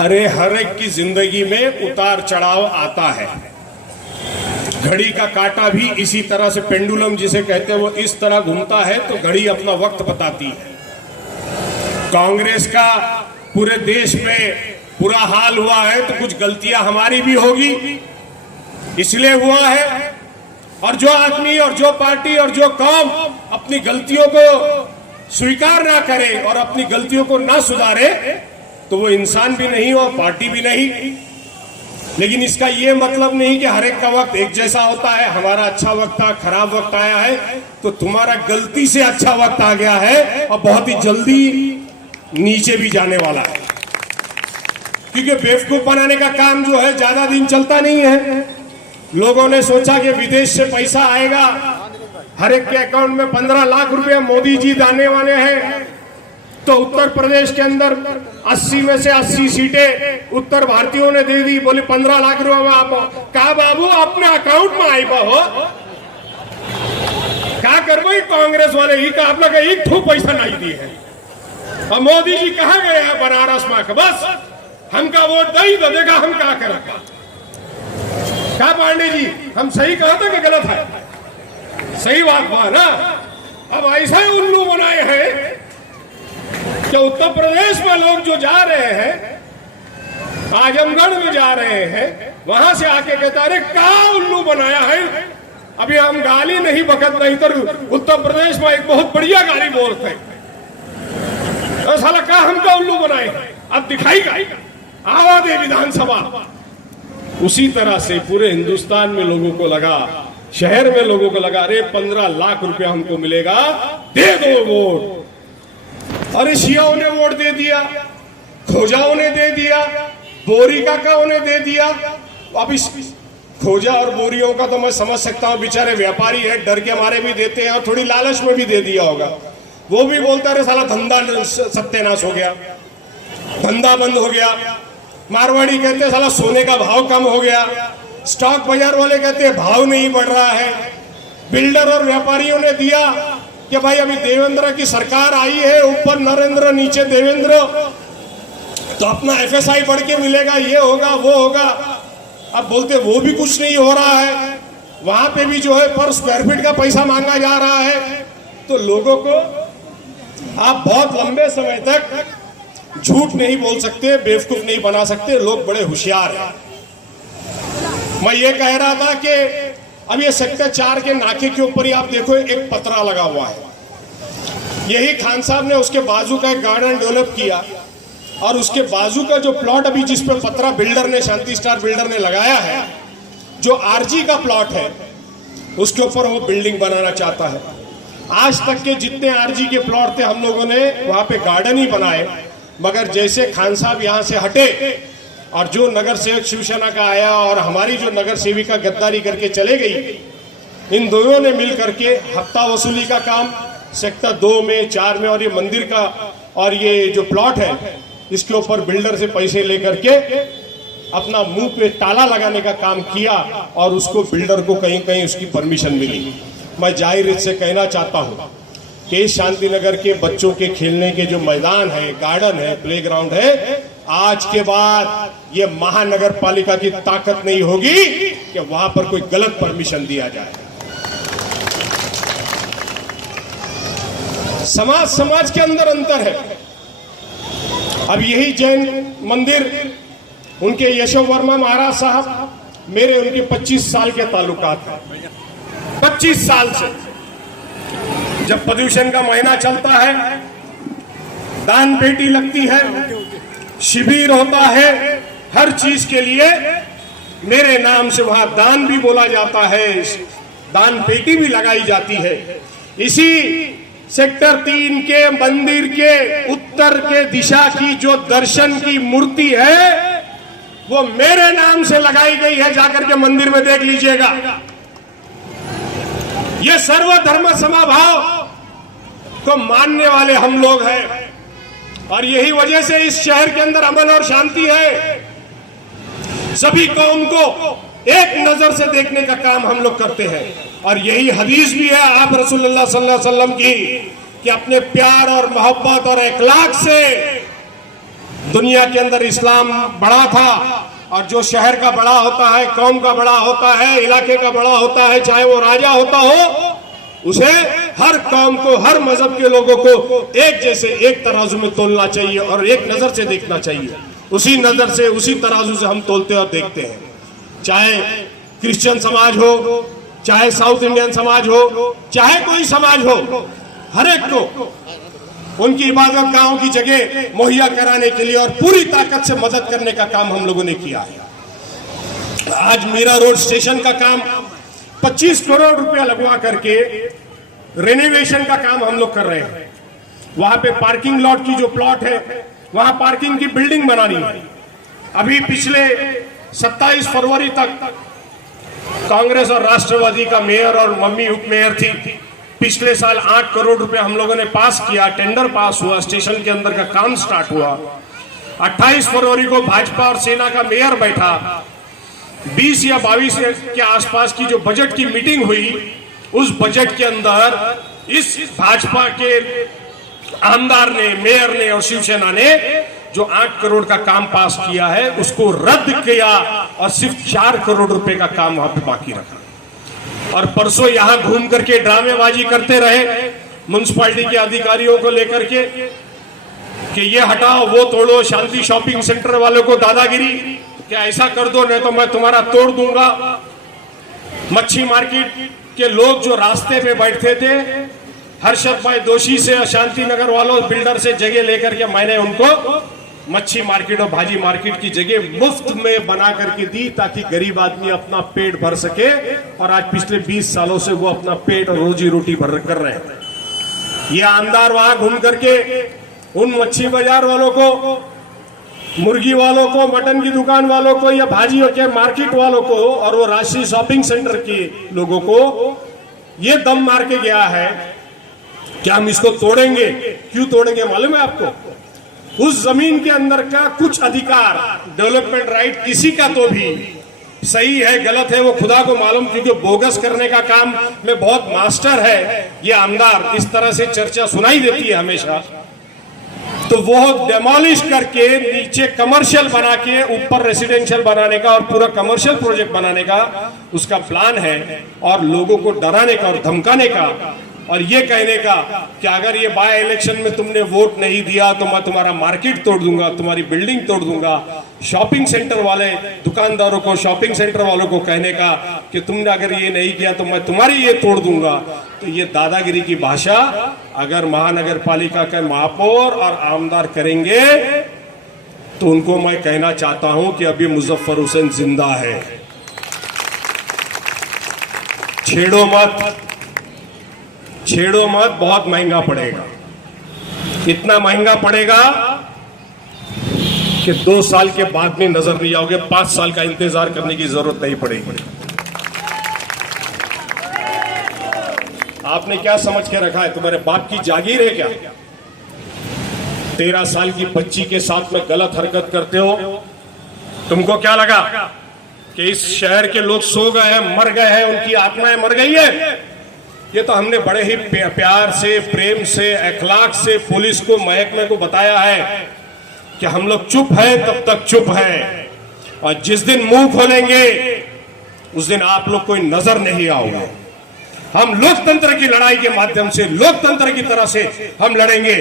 अरे हर एक की जिंदगी में उतार चढ़ाव आता है। घड़ी का कांटा भी इसी तरह से पेंडुलम जिसे कहते हैं वो इस तरह घूमता है तो घड़ी अपना वक्त बताती है। कांग्रेस का पूरे देश में बुरा हाल हुआ है तो कुछ गलतियां हमारी भी होगी, इसलिए हुआ है। और जो आदमी और जो पार्टी और जो कौम अपनी गलतियों को स्वीकार ना करे और अपनी गलतियों को ना सुधारे तो वो इंसान भी नहीं और पार्टी भी नहीं। लेकिन इसका ये मतलब नहीं कि हर एक का वक्त एक जैसा होता है। हमारा अच्छा वक्त था, खराब वक्त आया है, तो तुम्हारा गलती से अच्छा वक्त आ गया है और बहुत ही जल्दी नीचे भी जाने वाला है। क्योंकि बेवकूफ बनाने का काम जो है ज्यादा दिन चलता नहीं है। लोगों ने सोचा कि विदेश से पैसा आएगा, हर एक के अकाउंट में 15 लाख रुपए मोदी जी दाने वाले हैं, तो उत्तर प्रदेश के अंदर 80 में से 80 सीटें उत्तर भारतीयों ने दे दी। बोले 15 लाख रुपए में आप कहा बाबू अपने अकाउंट में आई हो क्या करबो कांग्रेस वाले ही का अपना एक ठो पैसा नहीं दी है। और मोदी जी कहा गए हैं बनारस में बस हमका वोट दई तो देखा हम क्या करेंगे। क्या पांडे जी हम सही कहा था कि गलत है? सही बात हुआ ना। अब ऐसा ही उल्लू बनाए हैं कि उत्तर प्रदेश में लोग जो जा रहे हैं, आजमगढ़ में जा रहे हैं, वहां से आके कहता अरे क्या उल्लू बनाया है। अभी हम गाली नहीं बकत नहीं तो उत्तर प्रदेश में एक बहुत बढ़िया गाली बोलते हैं, साला क्या हमका उल्लू बनाए। अब दिखाएगा आवाज है विधानसभा। उसी तरह से पूरे हिंदुस्तान में लोगों को लगा, शहर में लोगों को लगा अरे 15 लाख रुपया हमको मिलेगा, दे दो वोट। अरे शियाओं ने वोट दे दिया, खोजाओं ने दे दिया, बोरी काकाओं ने दे दिया। अब इस खोजा और बोरियों का तो मैं समझ सकता हूँ, बेचारे व्यापारी है, डर के मारे भी देते हैं और थोड़ी लालच में भी दे दिया होगा। वो भी बोलता है साला धंधा सत्यानाश हो गया, धंधा बंद हो गया। मारवाड़ी कहते हैं साला सोने का भाव कम हो गया। स्टॉक बाजार वाले कहते हैं भाव नहीं बढ़ रहा है। बिल्डर और व्यापारियों ने दिया कि भाई अभी देवेंद्र की सरकार आई है, ऊपर नरेंद्र नीचे देवेंद्र, तो अपना एफएसआई बढ़ के मिलेगा, ये होगा वो होगा। अब बोलते वो भी कुछ नहीं हो रहा है, वहां पे भी जो है पर स्क्वायर फीट का पैसा मांगा जा रहा है। तो लोगों को आप बहुत लंबे समय तक झूठ नहीं बोल सकते, बेवकूफ नहीं बना सकते। लोग बड़े होशियार हैं। मैं ये कह रहा था कि अब ये सेक्टर 4 के नाके के ऊपर ही आप देखो एक पतरा लगा हुआ है। यही खान साहब ने उसके बाजू का एक गार्डन डेवलप किया और उसके बाजू का जो प्लॉट अभी जिस पे पतरा बिल्डर ने, शांति स्टार बिल्डर ने लगाया है, जो आरजी का प्लॉट है, उसके ऊपर वो बिल्डिंग बनाना चाहता है। आज तक के जितने आरजी के प्लॉट थे हम लोगों ने वहां पे गार्डन ही बनाए, मगर जैसे खान साहब यहाँ से हटे और जो नगर सेवक शिवसेना का आया और हमारी जो नगर सेविका गद्दारी करके चले गई, इन दोनों ने मिल करके हफ्ता वसूली का काम सेक्टर 2 में 4 में और ये मंदिर का और ये जो प्लॉट है इसके ऊपर बिल्डर से पैसे लेकर के अपना मुंह पे ताला लगाने का काम किया और उसको बिल्डर को कहीं कहीं उसकी परमिशन मिली। मैं जाहिर से कहना चाहता हूँ कि शांतिनगर के बच्चों के खेलने के जो मैदान है, गार्डन है, प्लेग्राउंड है, आज के बाद ये महानगर पालिका की ताकत नहीं होगी कि वहां पर कोई गलत परमिशन दिया जाए। समाज के अंदर अंतर है। अब यही जैन मंदिर, उनके यशो वर्मा महाराज साहब, मेरे उनके 25 साल के ताल्लुकात हैं। 25 साल से जब प्रदूषण का महीना चलता है, दान पेटी लगती है, शिविर होता है, हर चीज के लिए मेरे नाम से वहां दान भी बोला जाता है, दान पेटी भी लगाई जाती है। इसी सेक्टर 3 के मंदिर के उत्तर के दिशा की जो दर्शन की मूर्ति है वो मेरे नाम से लगाई गई है, जाकर के मंदिर में देख लीजिएगा। ये सर्वधर्म समभाव को मानने वाले हम लोग हैं और यही वजह से इस शहर के अंदर अमन और शांति है। सभी कौम को एक नजर से देखने का काम हम लोग करते हैं और यही हदीस भी है आप रसूलुल्लाह सल्लल्लाहु अलैहि वसल्लम की कि अपने प्यार और मोहब्बत और इखलाक से दुनिया के अंदर इस्लाम बड़ा था, और जो शहर का बड़ा होता है, कौम का बड़ा होता है, इलाके का बड़ा होता है, चाहे वो राजा होता हो, उसे हर कौम को, हर मजहब के लोगों को एक जैसे, एक तराजू में तोलना चाहिए और एक नजर से देखना चाहिए। उसी नजर से, उसी तराजू से हम तोलते और देखते हैं। चाहे क्रिश्चियन समाज हो, चाहे साउथ इंडियन समाज हो, चाहे कोई समाज हो, हर एक को उनकी इबादत गाहों की जगह मुहैया कराने के लिए और पूरी ताकत से मदद करने का काम हम लोगों ने किया है। आज मीरा रोड स्टेशन का काम 25 करोड़ रुपया लगवा करके रेनोवेशन का काम हम लोग कर रहे हैं। वहां पे पार्किंग लॉट की जो प्लॉट है, वहां पार्किंग की बिल्डिंग बनानी है। अभी पिछले 27 फरवरी तक कांग्रेस और राष्ट्रवादी का मेयर और मम्मी उप मेयर थी। पिछले साल 8 करोड़ रुपए हम लोगों ने पास किया, टेंडर पास हुआ, स्टेशन के अंदर का काम स्टार्ट हुआ। 28 फरवरी को भाजपा और सेना का मेयर बैठा। 20 या 22 के आसपास की जो बजट की मीटिंग हुई, उस बजट के अंदर इस भाजपा के आमदार ने, मेयर ने और शिवसेना ने जो 8 करोड़ का काम पास किया है, उसको रद्द किया और सिर्फ 4 करोड़ रुपए का काम वहां पे बाकी रखा। और परसों यहां घूम करके ड्रामेबाजी करते रहे म्युनिसिपैलिटी के अधिकारियों को लेकर के कि ये हटाओ, वो तोड़ो, शांति शॉपिंग सेंटर वालों को दादागिरी, क्या ऐसा कर दो नहीं तो मैं तुम्हारा तोड़ दूंगा। मच्छी मार्केट के लोग जो रास्ते पे बैठते थे, हर्षद भाई दोषी से, शांति नगर वालों बिल्डर से जगह लेकर के मैंने उनको मच्छी मार्केट और भाजी मार्केट की जगह मुफ्त में बना करके दी, ताकि गरीब आदमी अपना पेट भर सके। और आज पिछले 20 सालों से वो अपना पेट और रोजी रोटी भर कर रहे हैं। ये आमदार वहां घूम करके उन मच्छी बाजार वालों को, मुर्गी वालों को, मटन की दुकान वालों को, या भाजी के मार्केट वालों को और वो राष्ट्रीय शॉपिंग सेंटर के लोगों को ये दम मार के गया है कि हम इसको तोड़ेंगे। क्यों तोड़ेंगे मालूम है आपको? उस जमीन के अंदर का कुछ अधिकार, डेवलपमेंट राइट किसी का तो भी सही है गलत है वो खुदा को मालूम, क्योंकि बोगस करने का काम में बहुत मास्टर है ये आमदार। इस तरह से चर्चा सुनाई देती है हमेशा। तो वो डेमोलिश करके नीचे कमर्शियल बना के ऊपर रेसिडेंशियल बनाने का और पूरा कमर्शियल प्रोजेक्ट बनाने का उसका प्लान है, और लोगों को डराने का और धमकाने का और ये कहने का कि अगर ये बाय इलेक्शन में तुमने वोट नहीं दिया तो मैं तुम्हारा मार्केट तोड़ दूंगा, तुम्हारी बिल्डिंग तोड़ दूंगा। शॉपिंग सेंटर वाले दुकानदारों को, शॉपिंग सेंटर वालों को कहने का कि तुमने अगर ये नहीं किया तो मैं तुम्हारी ये तोड़ दूंगा। तो ये दादागिरी की भाषा अगर महानगर पालिका के महापौर और आमदार करेंगे तो उनको मैं कहना चाहता हूं कि अभी मुजफ्फर हुसैन जिंदा है, छेड़ो मत, छेड़ो मत। बहुत महंगा पड़ेगा, इतना महंगा पड़ेगा कि 2 साल के बाद में नजर नहीं आओगे, 5 साल का इंतजार करने की जरूरत नहीं पड़ेगी। आपने क्या समझ के रखा है? तुम्हारे बाप की जागीर है क्या? 13 साल की बच्ची के साथ में गलत हरकत करते हो। तुमको क्या लगा कि इस शहर के लोग सो गए हैं, मर गए हैं, उनकी आत्माएं मर गई है? ये तो हमने बड़े ही प्यार से, प्रेम से, अखलाक से पुलिस को, महकमे को बताया है कि हम लोग चुप हैं तब तक चुप हैं, और जिस दिन मुंह खोलेंगे उस दिन आप लोग कोई नजर नहीं आओगे। हम लोकतंत्र की लड़ाई के माध्यम से, लोकतंत्र की तरह से हम लड़ेंगे।